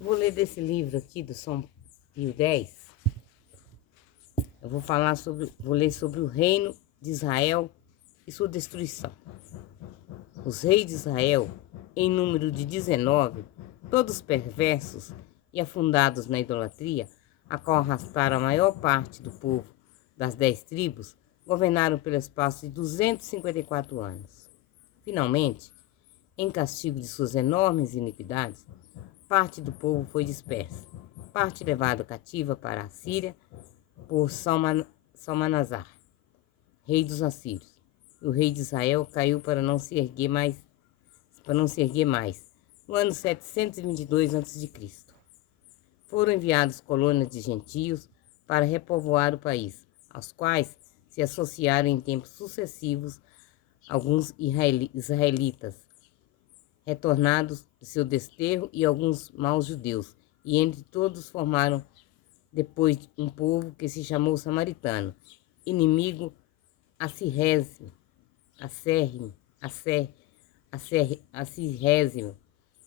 Vou ler desse livro aqui do São Pio X. Vou ler sobre o reino de Israel e sua destruição. Os reis de Israel, em número de 19, todos perversos e afundados na idolatria, a qual arrastaram a maior parte do povo das 10 tribos, governaram pelo espaço de 254 anos. Finalmente, em castigo de suas enormes iniquidades, parte do povo foi dispersa, parte levada cativa para a Síria por Salmanasar, rei dos assírios. O rei de Israel caiu para não se erguer mais, no ano 722 a.C. Foram enviadas colônias de gentios para repovoar o país, aos quais se associaram em tempos sucessivos alguns israelitas, retornados de seu desterro, e alguns maus judeus, e entre todos formaram depois um povo que se chamou samaritano, inimigo acérrimo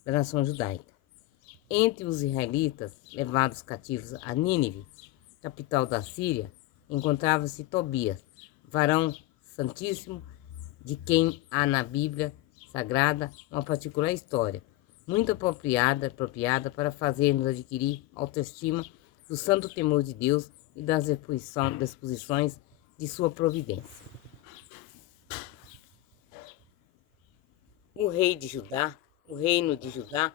da nação judaica. Entre os israelitas levados cativos a Nínive, capital da Síria, encontrava-se Tobias, varão santíssimo, de quem há na Bíblia Sagrada uma particular história, muito apropriada para fazer-nos adquirir autoestima do santo temor de Deus e das disposições de sua providência. O reino de Judá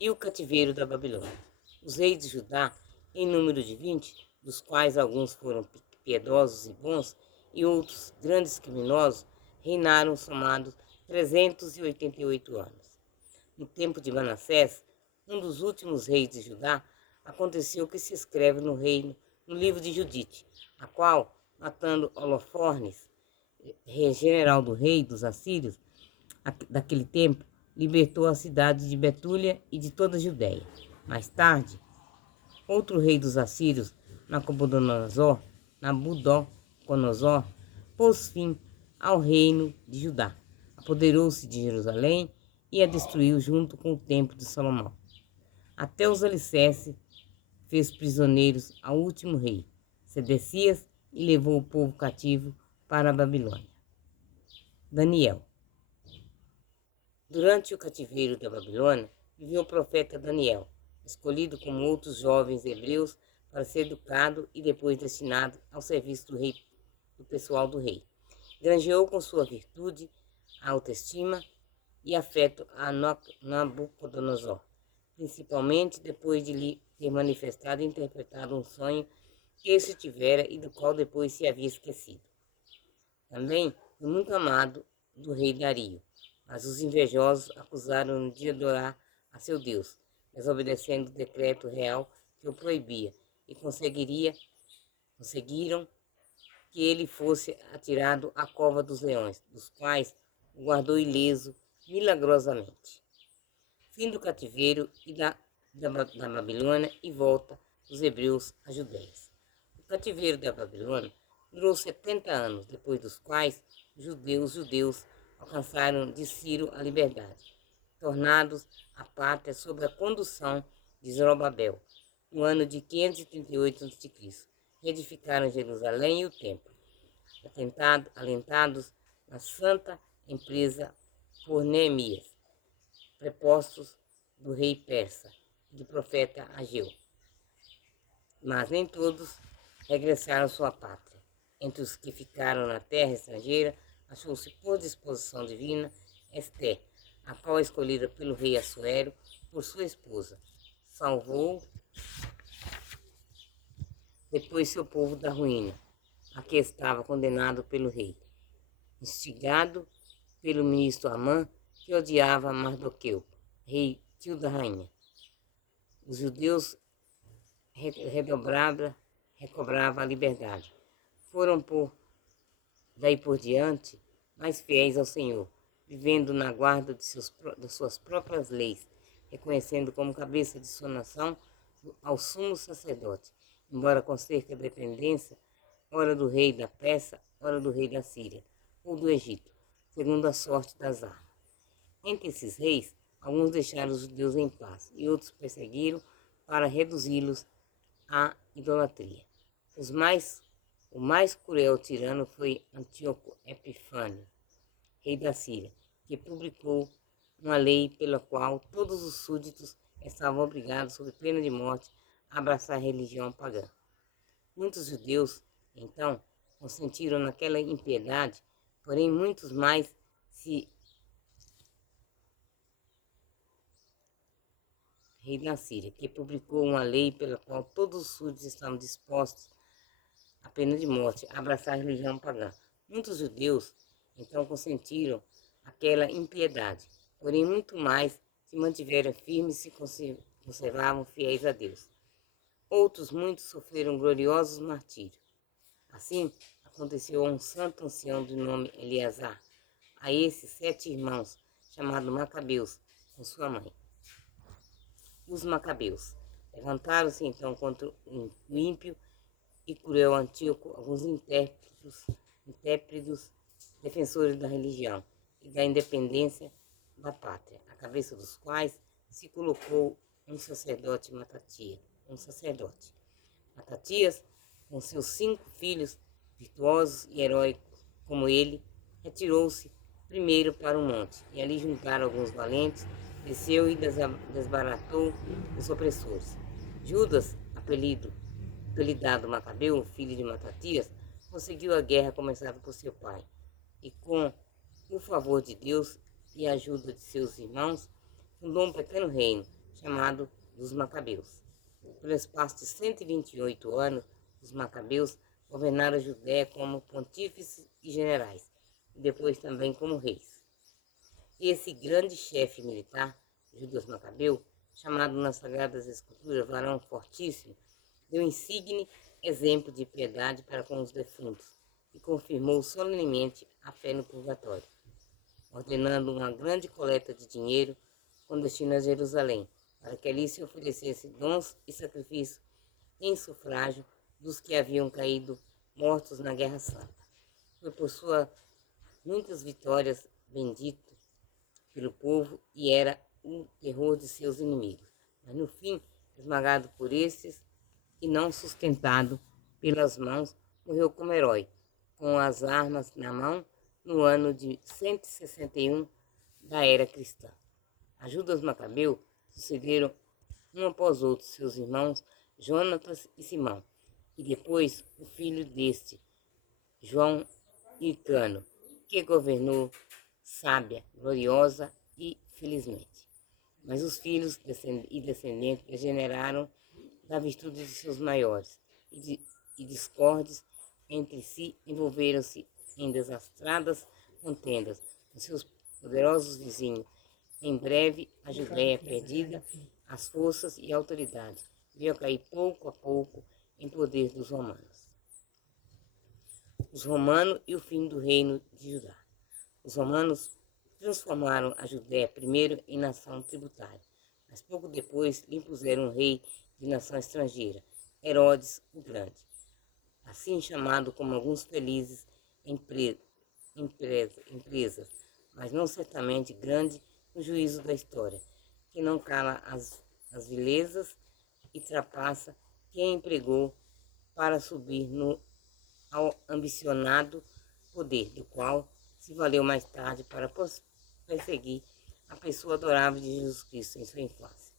e o cativeiro da Babilônia. Os reis de Judá, em número de 20, dos quais alguns foram piedosos e bons, e outros grandes criminosos, reinaram somados 388 anos. No tempo de Manassés, um dos últimos reis de Judá, aconteceu o que se escreve no livro de Judite, a qual, matando Holofernes, general do rei dos assírios daquele tempo, libertou a cidade de Betúlia e de toda a Judéia. Mais tarde, outro rei dos assírios, Nabucodonosor, pôs fim ao reino de Judá, apoderou-se de Jerusalém e a destruiu junto com o templo de Salomão. Até os alicerces fez prisioneiros ao último rei, Sedecias, e levou o povo cativo para a Babilônia. Daniel. Durante o cativeiro da Babilônia, viveu o profeta Daniel, escolhido como outros jovens hebreus para ser educado e depois destinado ao serviço do pessoal do rei. Granjeou com sua virtude a autoestima e afeto a Nabucodonosor, principalmente depois de lhe ter manifestado e interpretado um sonho que este tivera e do qual depois se havia esquecido. Também foi muito amado do rei Dario, mas os invejosos acusaram-no de adorar a seu Deus, desobedecendo o decreto real que o proibia, e conseguiram que ele fosse atirado à cova dos leões, dos quais o guardou ileso milagrosamente. Fim do cativeiro e da Babilônia e volta dos hebreus à Judéia. O cativeiro da Babilônia durou 70 anos, depois dos quais os judeus alcançaram de Ciro a liberdade, tornados à pátria sob a condução de Zorobabel, no ano de 538 a.C. Reedificaram Jerusalém e o templo, alentados na santa empresa por Neemias, prepostos do rei persa e do profeta Ageu. Mas nem todos regressaram à sua pátria. Entre os que ficaram na terra estrangeira, achou-se por disposição divina Esté, a qual, escolhida pelo rei Assuero por sua esposa, salvou depois seu povo da ruína, a que estava condenado pelo rei, instigado pelo ministro Amã, que odiava Mardoqueu, rei tio da rainha. Os judeus recobravam a liberdade. Foram daí por diante mais fiéis ao Senhor, vivendo na guarda das suas próprias leis, reconhecendo como cabeça de sua nação ao sumo sacerdote, embora com certa dependência, ora do rei da Pérsia, ora do rei da Síria, ou do Egito, segundo a sorte das armas. Entre esses reis, alguns deixaram os judeus em paz e outros perseguiram para reduzi-los à idolatria. O mais cruel tirano foi Antíoco Epifânio, rei da Síria, que publicou uma lei pela qual todos os súditos estavam obrigados, sob pena de morte, a abraçar a religião pagã. Muitos judeus, então, consentiram naquela impiedade, porém muitos mais rei da Síria, que publicou uma lei pela qual todos os súditos estavam dispostos, a pena de morte, a abraçar a religião pagã. Muitos judeus, então, consentiram aquela impiedade, porém muito mais se mantiveram firmes e se conservavam fiéis a Deus. Outros muitos sofreram gloriosos martírios. Assim, aconteceu a um santo ancião de nome Eleazar, a esses 7 irmãos, chamados Macabeus, com sua mãe. Os Macabeus levantaram-se então contra o ímpio e cruel Antíoco alguns intérpretes defensores da religião e da independência da pátria, à cabeça dos quais se colocou um sacerdote. Matatias, com seus 5 filhos virtuosos e heróicos como ele, retirou-se primeiro para o monte, e ali juntaram alguns valentes, desceu e desbaratou os opressores. Judas, apelidado Macabeu, filho de Matatias, conseguiu a guerra começada por seu pai, e com o favor de Deus e a ajuda de seus irmãos, fundou um pequeno reino, chamado dos Macabeus. Pelo espaço de 128 anos, os Macabeus governaram a Judéia como pontífices e generais, e depois também como reis. Esse grande chefe militar, Judas Macabeu, chamado nas Sagradas Escrituras varão fortíssimo, deu insigne exemplo de piedade para com os defuntos e confirmou solenemente a fé no purgatório, ordenando uma grande coleta de dinheiro com destino a Jerusalém, para que ali se oferecesse dons e sacrifícios em sufrágio dos que haviam caído mortos na Guerra Santa. Foi por suas muitas vitórias bendito pelo povo e era o terror de seus inimigos, mas no fim, esmagado por estes e não sustentado pelas mãos, morreu como herói, com as armas na mão, no ano de 161 da era cristã. A Judas Macabeu sucederam um após outro seus irmãos Jonatas e Simão, e depois o filho deste, João Hircano, que governou sábia, gloriosa e felizmente. Mas os filhos e descendentes degeneraram da virtude de seus maiores, e discordes entre si envolveram-se em desastradas contendas com seus poderosos vizinhos. Em breve, a Judéia, perdida as forças e a autoridade, veio a cair pouco a pouco em poder dos romanos. Os romanos e o fim do reino de Judá. Os romanos transformaram a Judéia primeiro em nação tributária, mas pouco depois lhe impuseram um rei de nação estrangeira, Herodes o Grande, assim chamado como alguns felizes empresas, mas não certamente grande no juízo da história, que não cala as vilezas e trapassa quem empregou para subir ao ambicionado poder, do qual se valeu mais tarde para perseguir a pessoa adorável de Jesus Cristo em sua infância.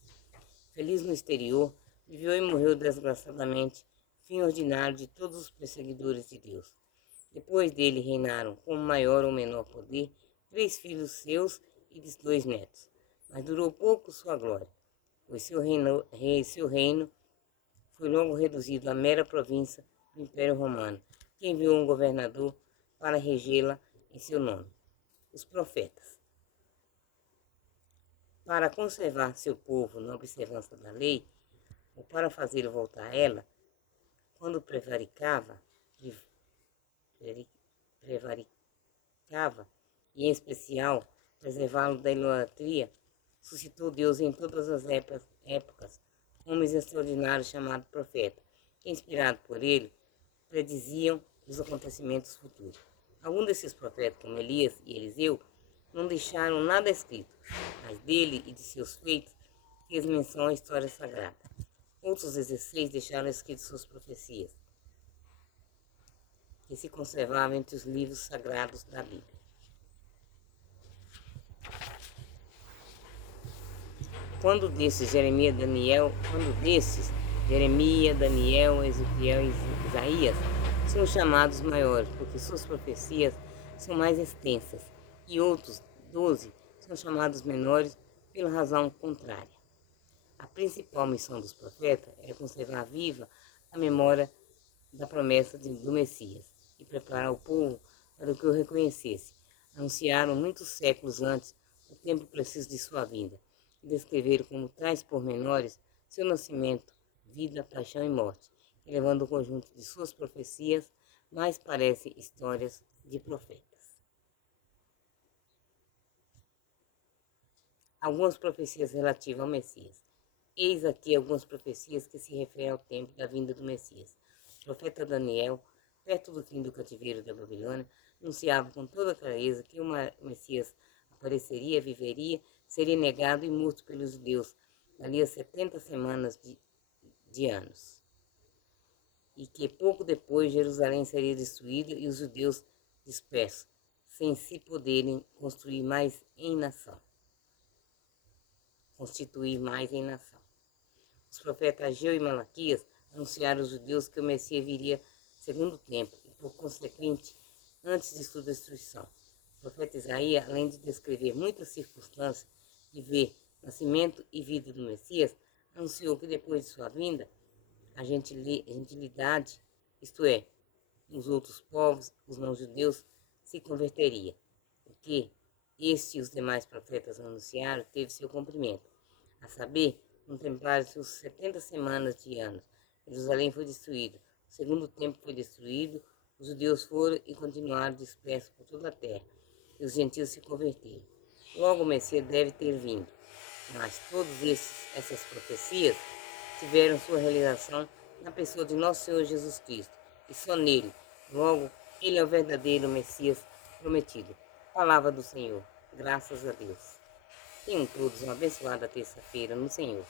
Feliz no exterior, viveu e morreu desgraçadamente, fim ordinário de todos os perseguidores de Deus. Depois dele reinaram, com maior ou menor poder, 3 filhos seus e 2 netos, mas durou pouco sua glória, pois seu reino foi logo reduzido à mera província do Império Romano, que enviou um governador para regê-la em seu nome, os profetas. Para conservar seu povo na observância da lei, ou para fazê-lo voltar a ela, quando prevaricava, e em especial preservá-lo da idolatria, suscitou Deus em todas as épocas homens extraordinários chamados profetas, que, inspirados por ele, prediziam os acontecimentos futuros. Alguns desses profetas, como Elias e Eliseu, não deixaram nada escrito, mas dele e de seus feitos fez menção à história sagrada. Outros 16 deixaram escritas suas profecias, que se conservavam entre os livros sagrados da Bíblia. Quando desses, Jeremias, Daniel, Ezequiel e Isaías são chamados maiores, porque suas profecias são mais extensas, e outros 12 são chamados menores pela razão contrária. A principal missão dos profetas era conservar viva a memória da promessa do Messias e preparar o povo para que o reconhecesse. Anunciaram muitos séculos antes o tempo preciso de sua vinda e descreveram como tais pormenores seu nascimento, vida, paixão e morte, elevando o conjunto de suas profecias mais parece histórias de profetas. Algumas profecias relativas ao Messias. Eis aqui algumas profecias que se referem ao tempo da vinda do Messias. O profeta Daniel, perto do fim do cativeiro da Babilônia, anunciava com toda clareza que o Messias apareceria, viveria, seria negado e morto pelos judeus dali a 70 semanas de anos. E que pouco depois Jerusalém seria destruída e os judeus dispersos, sem se poderem constituir mais em nação. Os profetas Ageu e Malaquias anunciaram aos judeus que o Messias viria segundo tempo e, por consequente, antes de sua destruição. O profeta Isaías, além de descrever muitas circunstâncias de ver nascimento e vida do Messias, anunciou que depois de sua vinda, a gentilidade, isto é, os outros povos, os não-judeus, se converteria. O que este e os demais profetas anunciaram teve seu cumprimento, a saber, contemplaram-se os 70 semanas de anos. Jerusalém foi destruído, o segundo templo foi destruído, os judeus foram e continuaram dispersos por toda a terra, e os gentios se converteram. Logo o Messias deve ter vindo, mas todas essas profecias tiveram sua realização na pessoa de nosso Senhor Jesus Cristo, e só nele. Logo, ele é o verdadeiro Messias prometido. Palavra do Senhor. Graças a Deus. Tenham todos uma abençoada terça-feira no Senhor.